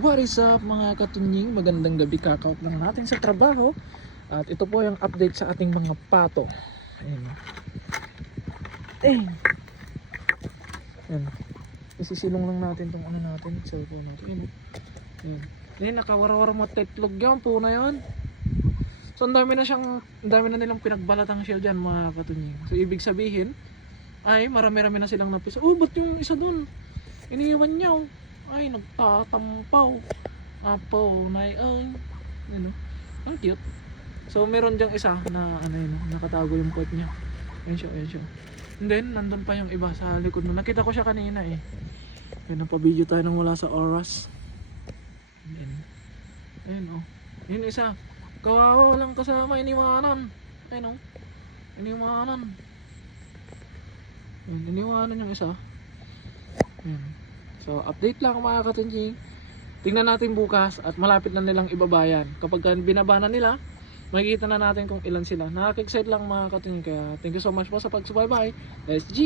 What is up mga katunying? Magandang gabi, kakaut lang natin sa trabaho. At ito po yung update sa ating mga pato. Ayan. Ayan. Isisilong lang natin itong ano natin, cellphone natin. Ayan. Ayan, nakawarawar mo tetlog yan po na yan. So ang dami na nilang pinagbalatang shell dyan mga katunying. So ibig sabihin ay marami-rami na silang napisa. Oh, ba't yung isa dun? Iniiwan niya oh. Ay, nagtatampaw. Apo, nay, ano, ang cute. So, meron diyang isa na, ano yun, nakatago yung pot niya. Ayan siya. And then, nandun pa yung iba sa likod mo. Nakita ko siya kanina eh. Kaya napabideo tayo nang wala sa oras. Ayun oh. Yun isa. Kawawa, walang kasama, iniwanan. Ayun oh. Iniwanan. Ayun, iniwanan yung isa. Ayun. So, update lang mga katunjing. Tingnan natin bukas at malapit na nilang ibabayan. Kapag binaba na nila, makikita na natin kung ilan sila. Nakaka-excite lang mga katunjing. Kaya thank you so much po sa pagsubaybay. SG!